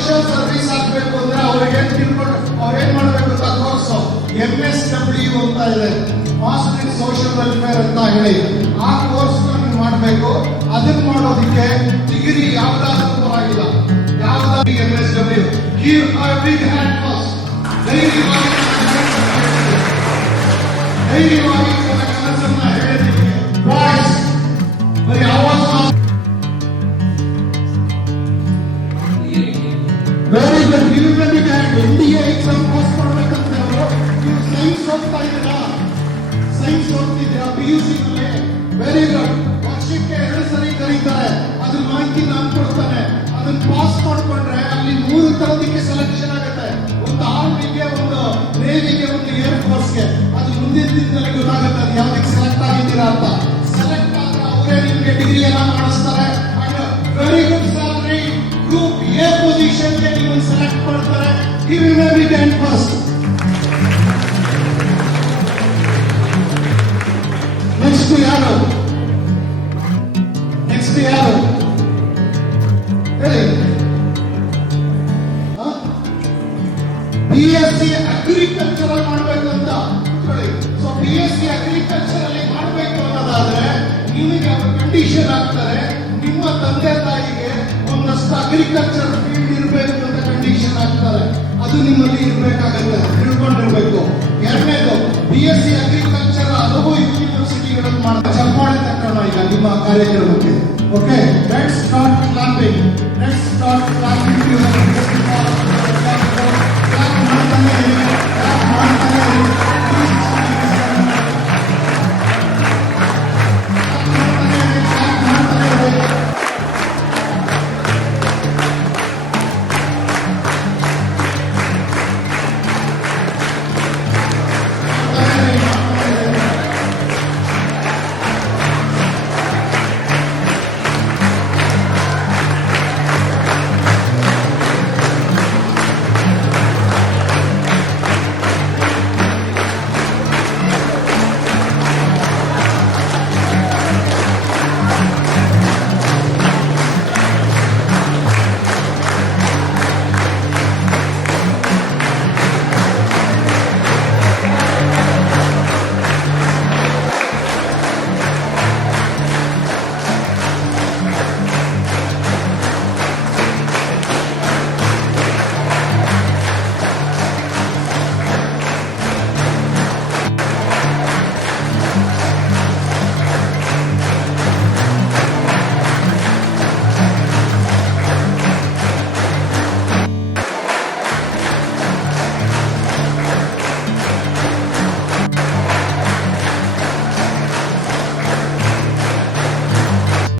Social service ಆಗ್ಬೇಕು ಅಂದ್ರೆ ಅವ್ರಿಗೆ ಏನ್ ತಿಳ್ಕೊಂಡು ಅವ್ರೇನ್ ಮಾಡ್ಬೇಕು ಅಂತ ಕೋರ್ಸ್ MSW ಅಂತ ಇದೆ, ಮಾಸ್ಟರ್ ಇನ್ ಸೋಷಿಯಲ್ ವೆಲ್ಫೇರ್ ಅಂತ ಹೇಳಿ ಆ ಕೋರ್ಸ್ ನೀವು ಮಾಡಬೇಕು. ಅದನ್ನ ಮಾಡೋದಕ್ಕೆ ಡಿಗ್ರಿ ಯಾವ್ದಾದ್ರೂ ಪರವಾಗಿಲ್ಲ, ಯಾವ್ದಾದ್ರು MSW. Give a big hand first. ಧೈರ್ಯವಾಗಿ ಕನಸನ್ನ ಹೇಳಿದ್ದಕ್ಕೆ ಬಾಯ್ಸ್ ಬರೀ ಆವಾಜ್ very good. Give a big hand. NDA exam pass ಮಾಡ್ಬೇಕಂತ ನೀವು ಸೈನ್ಸ್ ಓದ್ತಾ ಇದ್ದೀರಾ, ಸೈನ್ಸ್ ಓದ್ತಿದ್ದೀರಾ PUC ನಲ್ಲಿ. Very good. ವರ್ಷಕ್ಕೆ 2 ಸರಿ ಕರೀತಾರೆ, ಅದ್ರ ಮಾಹಿತಿ ನಾನು ಕೊಡ್ತಾನೆ. ಅದನ್ನ ಪಾಸ್ ಮಾಡ್ಕೊಂಡ್ರೆ ಅಲ್ಲಿ 3 ತರದಕ್ಕೆ ಸೆಲೆಕ್ಷನ್ ಆಗುತ್ತೆ. ಒಂದು ಆರ್ಮಿಗೆ, ಒಂದು ನೇವಿಗೆ, ಒಂದು ಏರ್ ಫೋರ್ಸ್ಗೆ. ಅದು ಮುಂದಿನ ದಿನದಲ್ಲಿ ಗೊತ್ತಾಗುತ್ತೆ ಅದು ಯಾವ್ದಕ್ಕೆ ಸೆಲೆಕ್ಟ್ ಆಗಿದ್ದೀರಾ ಅಂತ. ಸೆಲೆಕ್ಟ್ ಆದ್ರೆ ಅವರೇ ನಿಮ್ಗೆ ಡಿಗ್ರಿ ಎಲ್ಲ ಮಾಡಿಸ್ತಾರೆ. Very good salary. Group A ಪೊಸಿಷನ್ಗೆ ನೀವು ಸೆಲೆಕ್ಟ್ ಮಾಡ್ತಾರೆ. Give him a big hand first. Next ಯಾರು? ನೆಕ್ಸ್ಟ್ ಯಾರು ಹೇಳಿ? BSc ಅಗ್ರಿಕಲ್ಚರ್ ಮಾಡಬೇಕು ಅಂತ ಹೇಳಿ. ಸೊ BSc ಅಗ್ರಿಕಲ್ಚರ್ ಅಲ್ಲಿ ಮಾಡಬೇಕು ಅನ್ನೋದಾದ್ರೆ ನಿಮಗೆ ಕಂಡೀಷನ್ ಆಗ್ತಾರೆ. ನಿಮ್ಮ ತಂದೆ ತಾಯಿಗೆ ಒಂದಷ್ಟು ಅಗ್ರಿಕಲ್ಚರ್ ಫೀಲ್ಡ್ ಇರಬೇಕು ಅಂತ ಕಂಡೀಷನ್ ಆಗ್ತಾರೆ. ಅದು ನಿಮ್ಮಲ್ಲಿ ಇರಬೇಕಾಗುತ್ತೆ, ತಿಳ್ಕೊಂಡಿರ್ಬೇಕು. ಎರಡನೇದು, BSc ಅಗ್ರಿಕಲ್ಚರ್ ಹಲವು ಯೂನಿವರ್ಸಿಟಿಗಳನ್ನು ಮಾಡ್ತಾರೆ. ಚಪ್ಪಾಳೆ ತಕ್ಕೋಣ ಈಗ ನಿಮ್ಮ ಕಾರ್ಯಕ್ರಮಕ್ಕೆ. Okay, let's start clapping. Let's start clapping.